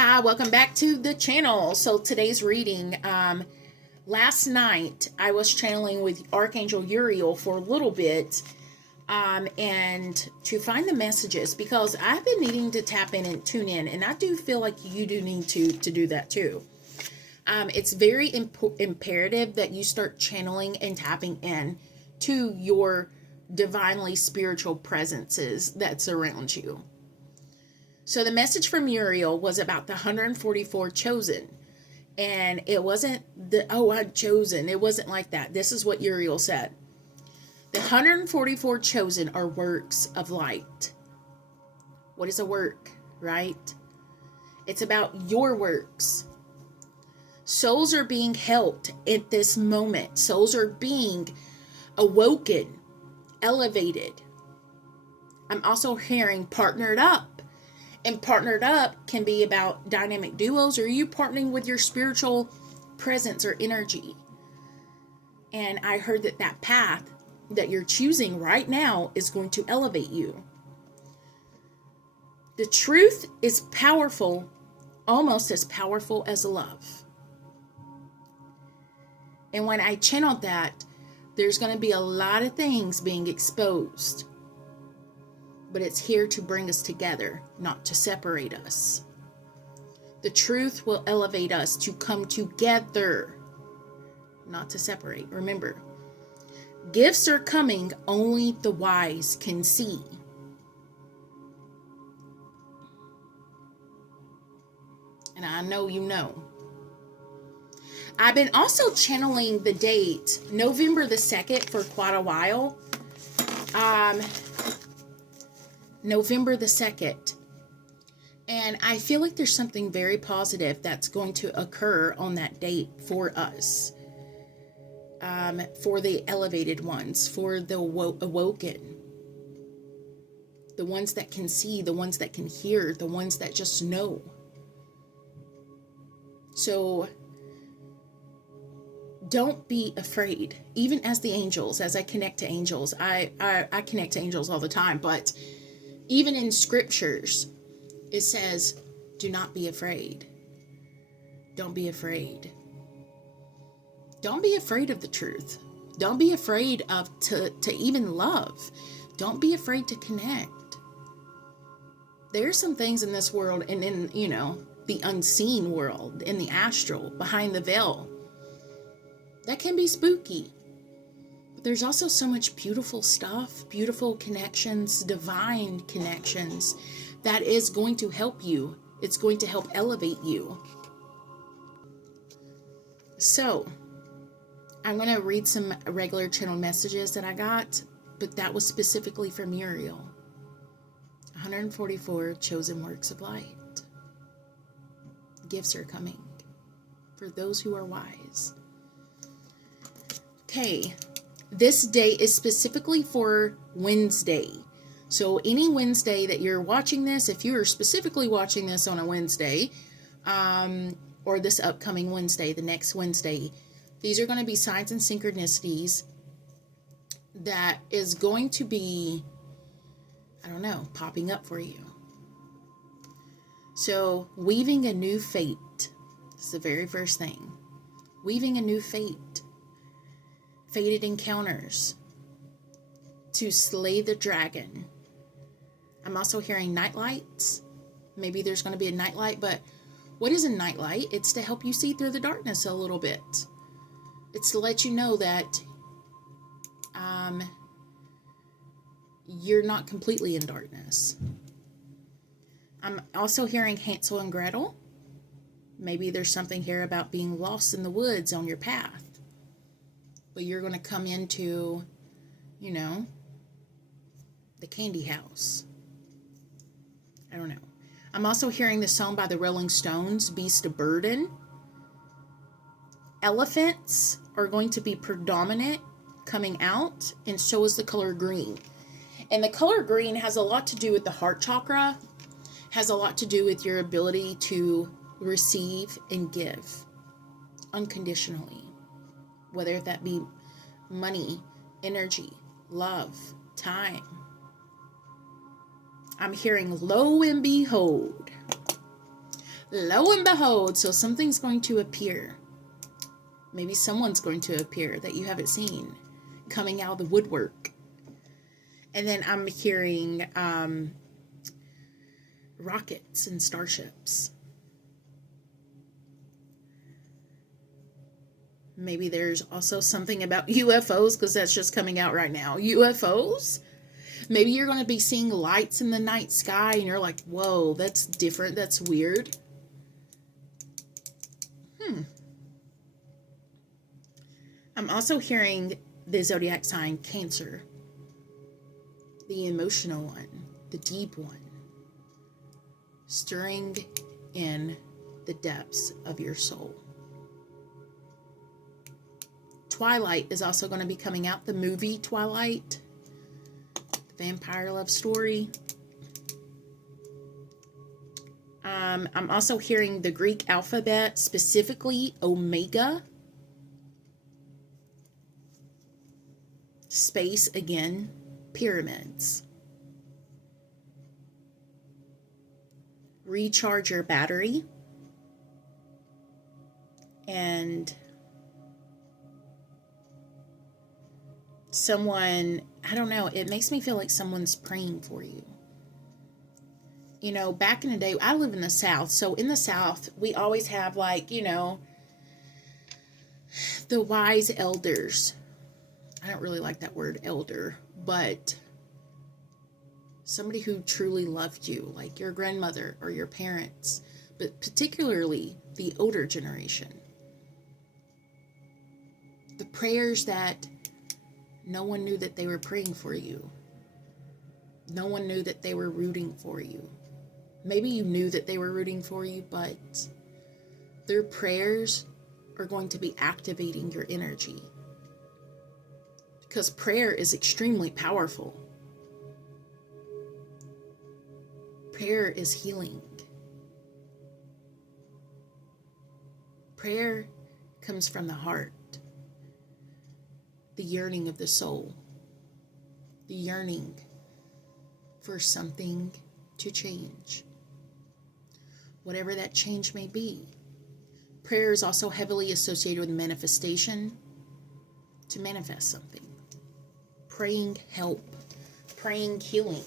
Hi, welcome back to the channel. So today's reading, last night I was channeling with Archangel Uriel for a little bit, and to find the messages, because I've been needing to tap in and tune in, and I do feel like you do need to do that too. It's very imperative that you start channeling and tapping in to your divinely spiritual presences that surround you. So the message from Uriel was about the 144 chosen. And it wasn't I'm chosen. It wasn't like that. This is what Uriel said. The 144 chosen are works of light. What is a work, right? It's about your works. Souls are being helped at this moment. Souls are being awoken, elevated. I'm also hearing partnered up. And partnered up can be about dynamic duos, or you partnering with your spiritual presence or energy. And I heard that path that you're choosing right now is going to elevate you. The truth is powerful, almost as powerful as love. And when I channeled that, there's going to be a lot of things being exposed. But it's here to bring us together, not to separate us. The truth will elevate us to come together, not to separate. Remember, gifts are coming, only the wise can see. And I know you know. I've been also channeling the date, November the 2nd, for quite a while. November the 2nd. And I feel like there's something very positive that's going to occur on that date for us. For the elevated ones, for the awoken. The ones that can see, the ones that can hear, the ones that just know. So don't be afraid. Even as the angels, as I connect to angels, I connect to angels all the time, but even in scriptures, it says, do not be afraid. Don't be afraid. Don't be afraid of the truth. Don't be afraid of to even love. Don't be afraid to connect. There's some things in this world and in, the unseen world, in the astral, behind the veil, that can be spooky. There's also so much beautiful stuff, beautiful connections, divine connections that is going to help you. It's going to help elevate you. So, I'm going to read some regular channel messages that I got, but that was specifically from Uriel. 144 chosen works of light. Gifts are coming for those who are wise. Okay. This day is specifically for Wednesday. So any Wednesday that you're watching this, if you are specifically watching this on a Wednesday, or this upcoming Wednesday, the next Wednesday, these are going to be signs and synchronicities that is going to be, popping up for you. So weaving a new fate. This is the very first thing. Weaving a new fate. Fated encounters to slay the dragon. I'm also hearing nightlights. Maybe there's going to be a nightlight, but what is a nightlight? It's to help you see through the darkness a little bit. It's to let you know that you're not completely in darkness. I'm also hearing Hansel and Gretel. Maybe there's something here about being lost in the woods on your path. But you're going to come into, the candy house. I don't know. I'm also hearing the song by the Rolling Stones, Beast of Burden. Elephants are going to be predominant coming out, and so is the color green. And the color green has a lot to do with the heart chakra, has a lot to do with your ability to receive and give unconditionally. Whether that be money, energy, love, time. I'm hearing lo and behold. Lo and behold, so something's going to appear. Maybe someone's going to appear that you haven't seen, coming out of the woodwork. And then I'm hearing rockets and starships. Maybe there's also something about UFOs, because that's just coming out right now. UFOs? Maybe you're going to be seeing lights in the night sky and you're like, whoa, that's different. That's weird. I'm also hearing the zodiac sign Cancer. The emotional one. The deep one. Stirring in the depths of your soul. Twilight is also going to be coming out. The movie Twilight. The vampire love story. I'm also hearing the Greek alphabet, specifically Omega. Space again. Pyramids. Recharge your battery. And someone, I don't know, it makes me feel like someone's praying for you. You know, back in the day, I live in the South, so in the South, we always have, like, you know, the wise elders. I don't really like that word, elder, but somebody who truly loved you, like your grandmother or your parents, but particularly the older generation. The prayers that no one knew that they were praying for you. No one knew that they were rooting for you. Maybe you knew that they were rooting for you, but their prayers are going to be activating your energy. Because prayer is extremely powerful. Prayer is healing. Prayer comes from the heart. The yearning of the soul. The yearning for something to change. Whatever that change may be. Prayer is also heavily associated with manifestation. To manifest something. Praying help. Praying healing.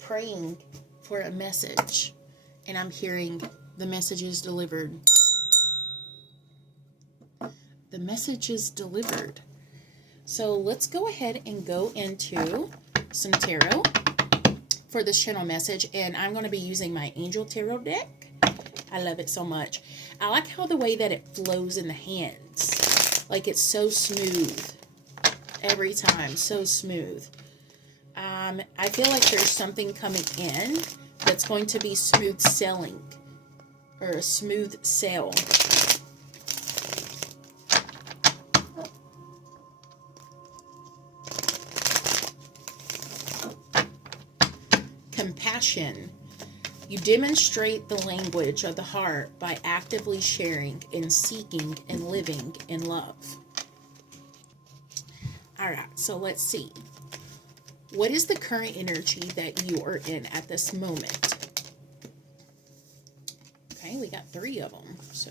Praying for a message. And I'm hearing the message is delivered. The message is delivered. So let's go ahead and go into some tarot for this channel message. And I'm going to be using my Angel Tarot deck. I love it so much. I like how the way that it flows in the hands. Like it's so smooth. Every time. So smooth. I feel like there's something coming in that's going to be smooth sailing. Or a smooth sail. Compassion. You demonstrate the language of the heart by actively sharing and seeking and living in love. Alright, so let's see. What is the current energy that you are in at this moment? Okay, we got 3 of them. So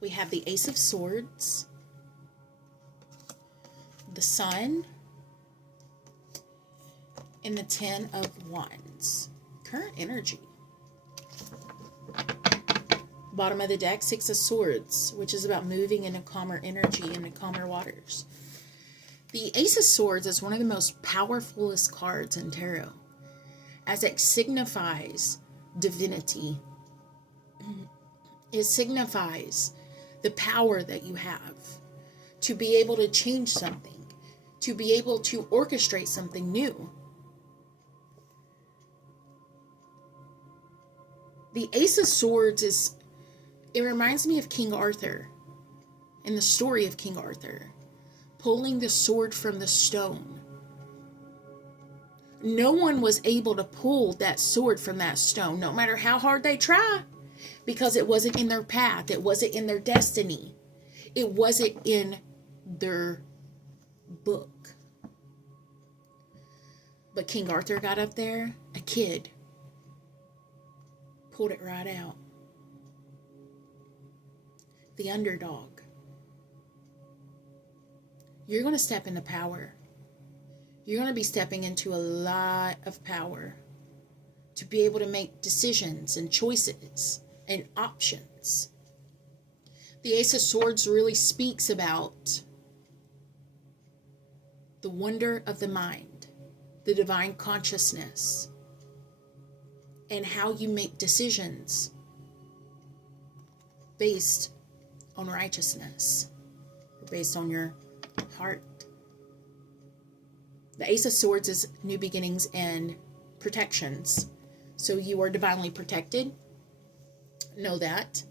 we have the Ace of Swords, the Sun, and the 10 of Wands. Current energy. Bottom of the deck, 6 of Swords, which is about moving in a calmer energy, in the calmer waters. The Ace of Swords is one of the most powerfulest cards in tarot, as it signifies divinity. It signifies the power that you have to be able to change something, to be able to orchestrate something new. The Ace of Swords it reminds me of King Arthur, in the story of King Arthur, pulling the sword from the stone. No one was able to pull that sword from that stone, no matter how hard they try, because it wasn't in their path, it wasn't in their destiny, it wasn't in their book. But King Arthur got up there, a kid, pulled it right out. the underdog. You're going to step into power. You're going to be stepping into a lot of power to be able to make decisions and choices and options. The Ace of Swords really speaks about the wonder of the mind, the divine consciousness, and how you make decisions based on righteousness, based on your heart. The Ace of Swords is new beginnings and protections. So you are divinely protected. Know that.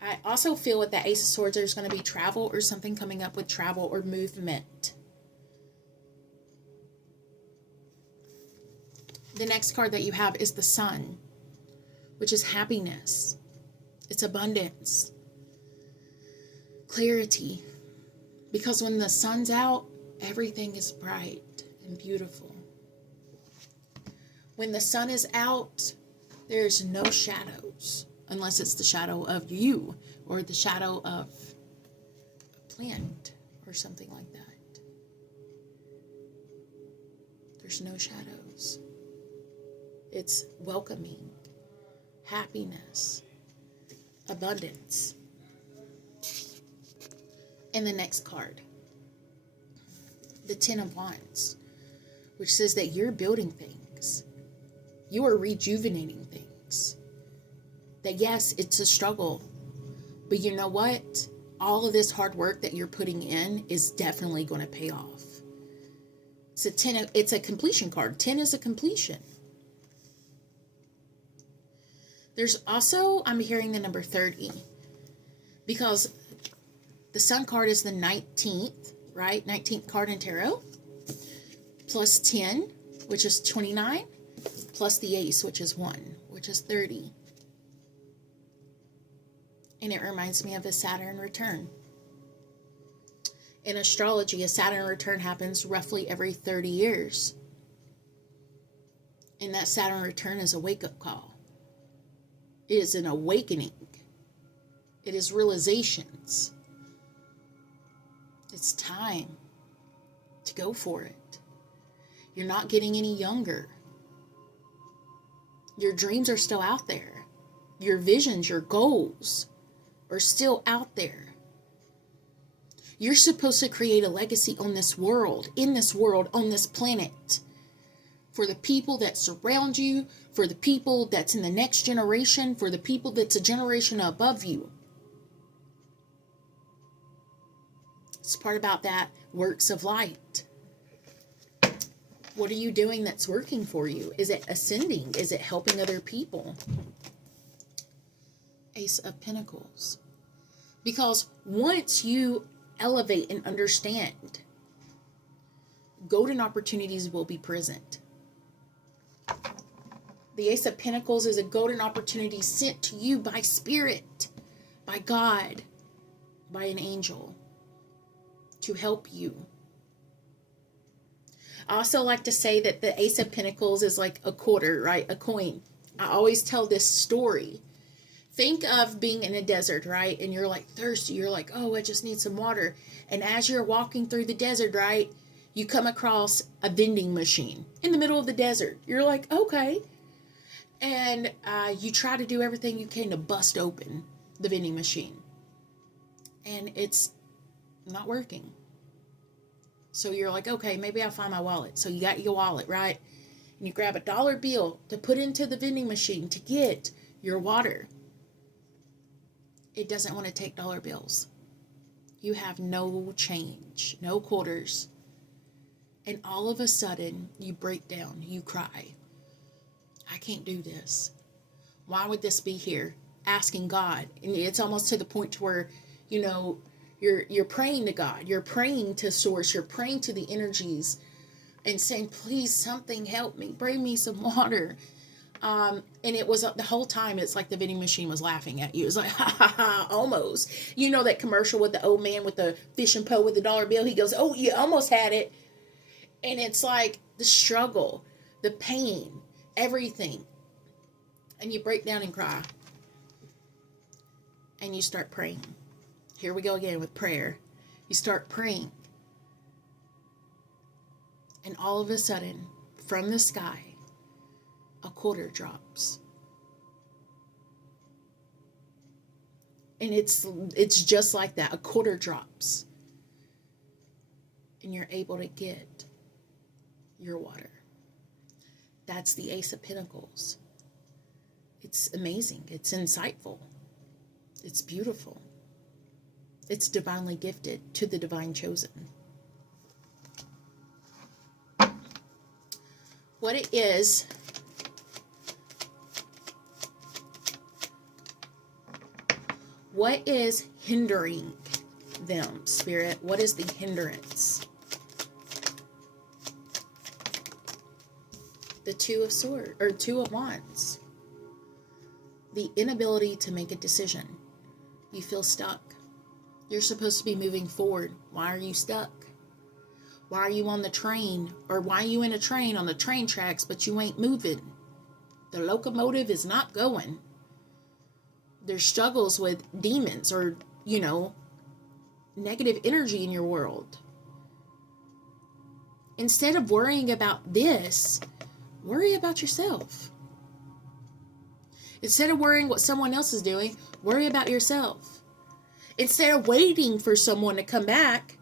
I also feel with the Ace of Swords there's going to be travel or something coming up with travel or movement. The next card that you have is the Sun, which is happiness. It's abundance. Clarity. Because when the sun's out, everything is bright and beautiful. When the sun is out, there's no shadows, unless it's the shadow of you or the shadow of a plant or something like that. There's no shadows. It's welcoming, happiness, abundance. And the next card, the Ten of Wands, which says that you're building things. You are rejuvenating things. That yes, it's a struggle, but you know what? All of this hard work that you're putting in is definitely going to pay off. It's a completion card. 10 is a completion. There's also, I'm hearing the number 30, because the Sun card is the 19th, right? 19th card in tarot. Plus 10, which is 29. Plus the Ace, which is 1, which is 30. And it reminds me of a Saturn return. In astrology, a Saturn return happens roughly every 30 years. And that Saturn return is a wake-up call. It is an awakening. It is realizations. It's time to go for it. You're not getting any younger. Your dreams are still out there. Your visions, your goals are still out there. You're supposed to create a legacy on this world, in this world, on this planet. For the people that surround you, for the people that's in the next generation, for the people that's a generation above you. It's part about that works of light. What are you doing that's working for you? Is it ascending? Is it helping other people? Ace of Pentacles. Because once you elevate and understand, golden opportunities will be present. The Ace of Pentacles is a golden opportunity sent to you by Spirit, by God, by an angel, to help you. I also like to say that the Ace of Pentacles is like a quarter, right? A coin. I always tell this story. Think of being in a desert, right? And you're like thirsty. You're like, oh, I just need some water. And as you're walking through the desert, right, you come across a vending machine in the middle of the desert. You're like, okay. And you try to do everything you can to bust open the vending machine. And it's not working. So you're like, okay, maybe I'll find my wallet. So you got your wallet, right? And you grab a dollar bill to put into the vending machine to get your water. It doesn't want to take dollar bills. You have no change, no quarters. And all of a sudden, you break down, you cry. I can't do this. Why would this be here? Asking God. And it's almost to the point to where, you know, you're praying to God. You're praying to Source. You're praying to the energies and saying, please, something help me. Bring me some water. And it was the whole time, it's like the vending machine was laughing at you. It was like, ha ha ha, almost. You know that commercial with the old man with the fishing pole with the dollar bill? He goes, oh, you almost had it. And it's like the struggle, the pain, everything. And you break down and cry. and you start praying. Here we go again with prayer. You start praying. And all of a sudden, from the sky, a quarter drops. And it's just like that. A quarter drops. And you're able to get your water. That's the Ace of Pentacles. It's amazing. It's insightful. It's beautiful. It's divinely gifted to the divine chosen. What it is, what is hindering them, Spirit? What is the hindrance? The Two of Swords, or Two of Wands. The inability to make a decision. You feel stuck. You're supposed to be moving forward. Why are you stuck? Why are you on the train? Or why are you in a train on the train tracks, but you ain't moving? The locomotive is not going. There's struggles with demons or, negative energy in your world. Instead of worrying about this, worry about yourself. Instead of worrying what someone else is doing, worry about yourself. Instead of waiting for someone to come back,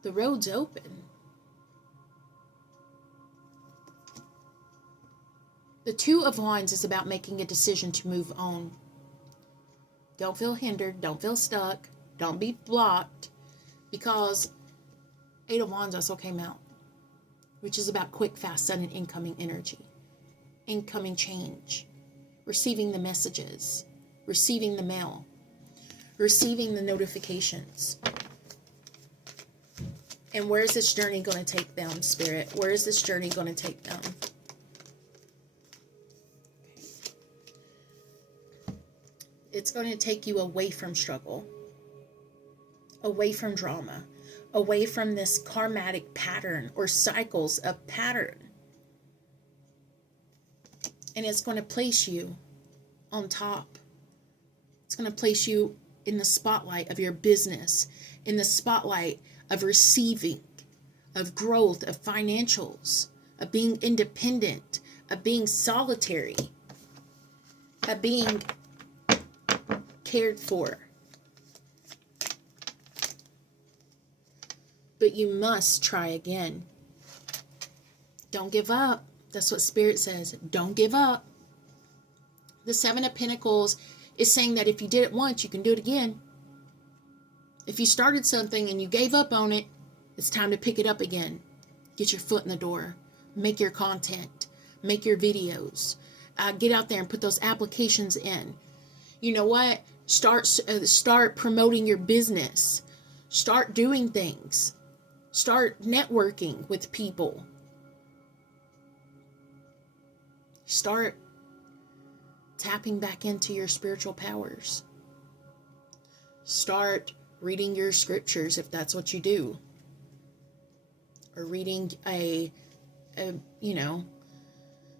the road's open. The Two of Wands is about making a decision to move on. Don't feel hindered. Don't feel stuck. Don't be blocked. Because Eight of Wands also came out, which is about quick, fast, sudden incoming energy. Incoming change. Receiving the messages. Receiving the mail. Receiving the notifications. And where is this journey going to take them, Spirit? Where is this journey going to take them? It's going to take you away from struggle, away from drama, away from this karmatic pattern or cycles of pattern. And it's going to place you on top. It's going to place you in the spotlight of your business, in the spotlight of receiving, of growth, of financials, of being independent, of being solitary, of being cared for. But you must try again. Don't give up. That's what Spirit says. Don't give up. The Seven of Pentacles is saying that if you did it once, you can do it again. If you started something and you gave up on it, it's time to pick it up again. Get your foot in the door. Make your content. Make your videos. Get out there and put those applications in. You know what? Start promoting your business. Start doing things. Start networking with people. Start tapping back into your spiritual powers. Start reading your scriptures if that's what you do. Or reading a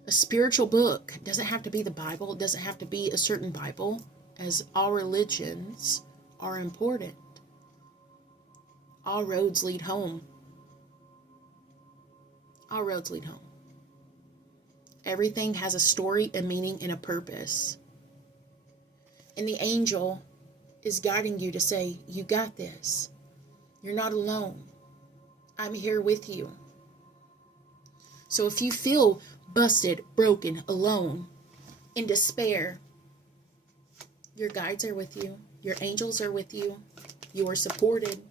spiritual book. It doesn't have to be the Bible. It doesn't have to be a certain Bible, as all religions are important. All roads lead home. All roads lead home. Everything has a story, a meaning, and a purpose. And the angel is guiding you to say, you got this. You're not alone. I'm here with you. So if you feel busted, broken, alone, in despair, your guides are with you. Your angels are with you. You are supported.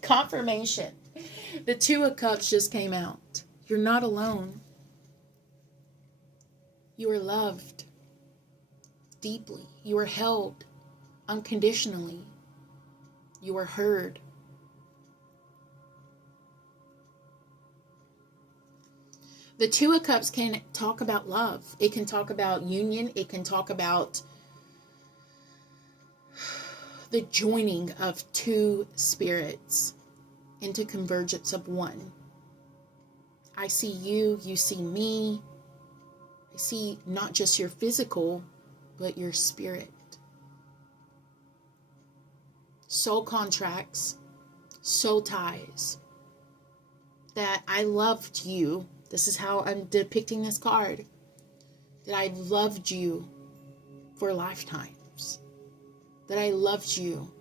Confirmation. The Two of Cups just came out. You're not alone. You are loved deeply. You are held unconditionally. You are heard. The Two of Cups can talk about love. It can talk about union. It can talk about the joining of two spirits into convergence of one. I see you, you see me. I See, not just your physical, but your spirit. Soul contracts, soul ties. That I loved you. This is how I'm depicting this card. That I loved you for lifetimes. That I loved you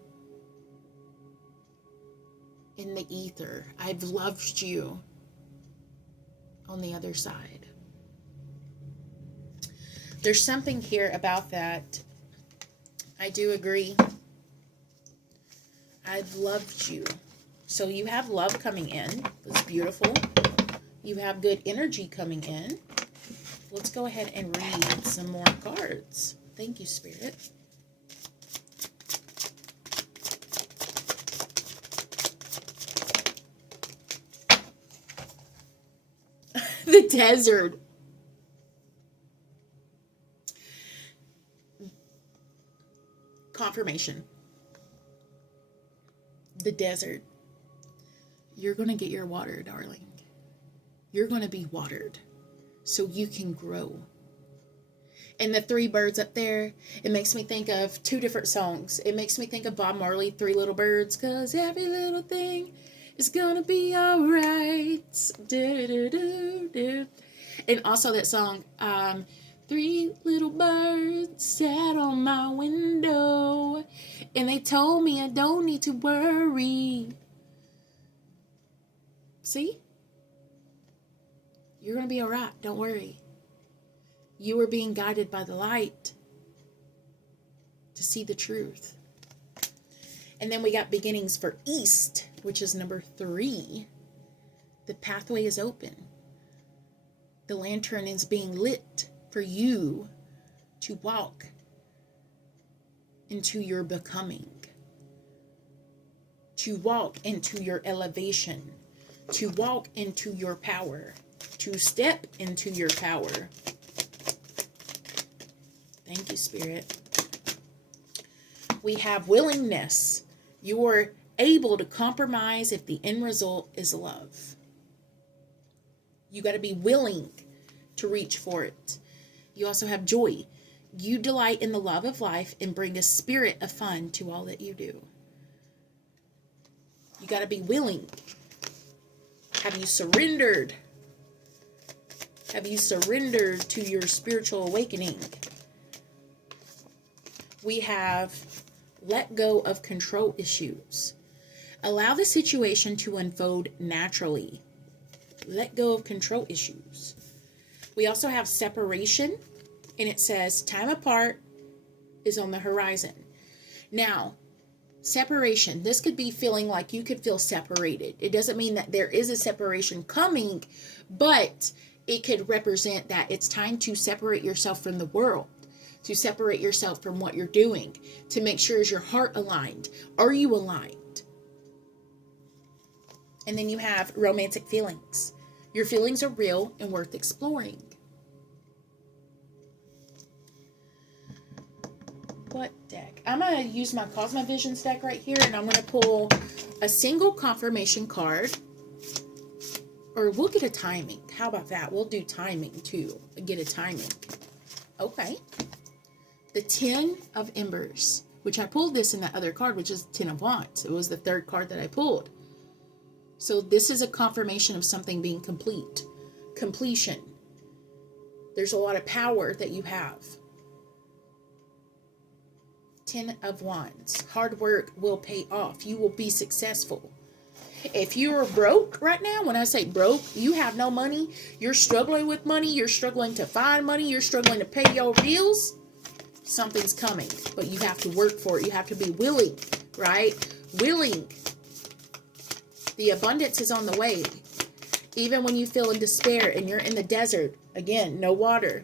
in the ether. I've loved you on the other side. There's something here about that. I do agree. I've loved you. So you have love coming in. That's beautiful. You have good energy coming in. Let's go ahead and read some more cards. Thank you, Spirit. The desert. Confirmation. The desert. You're going to get your water, darling. You're going to be watered so you can grow. And the three birds up there, it makes me think of two different songs. It makes me think of Bob Marley, Three Little Birds, 'cause every little thing is going to be all right. Do, do, do, do. And also that song, three little birds sat on my window and they told me I don't need to worry. See? You're going to be all right. Don't worry. You are being guided by the light to see the truth. And then we got beginnings for East, which is number 3. The pathway is open. The lantern is being lit for you to walk into your becoming, to walk into your elevation, to walk into your power, to step into your power. Thank you, Spirit. We have willingness. You are able to compromise if the end result is love. You got to be willing to reach for it. You also have joy. You delight in the love of life and bring a spirit of fun to all that you do. You got to be willing. Have you surrendered? Have you surrendered to your spiritual awakening? We have let go of control issues. Allow the situation to unfold naturally. Let go of control issues. We also have separation, and it says time apart is on the horizon. Now, separation, this could be feeling like you could feel separated. It doesn't mean that there is a separation coming, but it could represent that it's time to separate yourself from the world, to separate yourself from what you're doing, to make sure is your heart aligned? Are you aligned? And then you have romantic feelings. Your feelings are real and worth exploring. What deck? I'm going to use my Cosmovisions deck right here, and I'm going to pull a single confirmation card. Or we'll get a timing. How about that? We'll do timing too. Get a timing. Okay. The 10 of Embers, which I pulled this in that other card, which is 10 of Wands. It was the third card that I pulled. So this is a confirmation of something being complete. Completion. There's a lot of power that you have. 10 of Wands. Hard work will pay off. You will be successful. If you are broke right now, when I say broke, you have no money, you're struggling with money, you're struggling to find money, you're struggling to pay your bills, something's coming. But you have to work for it. You have to be willing, right? Willing. The abundance is on the way. Even when you feel in despair and you're in the desert, again, no water.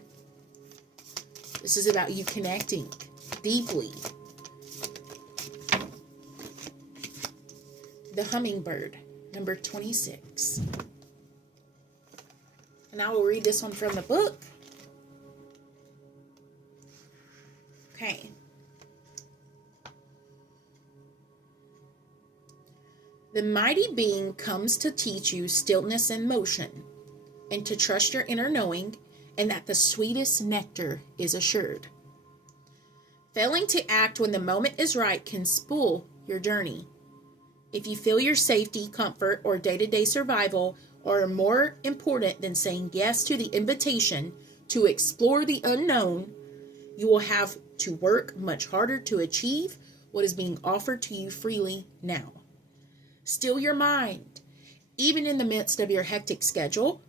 This is about you connecting deeply. The Hummingbird, number 26. And I will read this one from the book. Okay. The mighty being comes to teach you stillness and motion, and to trust your inner knowing and that the sweetest nectar is assured. Failing to act when the moment is right can spoil your journey. If you feel your safety, comfort, or day-to-day survival are more important than saying yes to the invitation to explore the unknown, you will have to work much harder to achieve what is being offered to you freely now. Still your mind, even in the midst of your hectic schedule.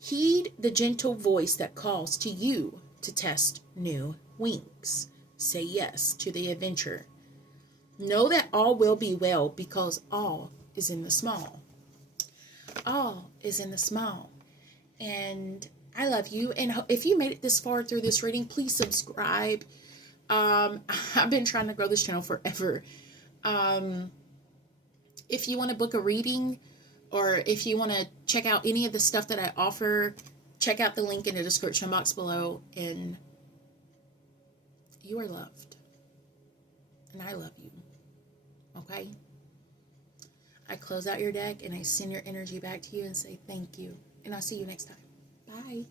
Heed the gentle voice that calls to you to test new wings. Say yes to the adventure. Know that all will be well because all is in the small. All is in the small. And I love you. And if you made it this far through this reading, please subscribe. I've been trying to grow this channel forever. If you want to book a reading, or if you want to check out any of the stuff that I offer, check out the link in the description box below. And you are loved. And I love you. Okay? I close out your deck and I send your energy back to you and say thank you. And I'll see you next time. Bye.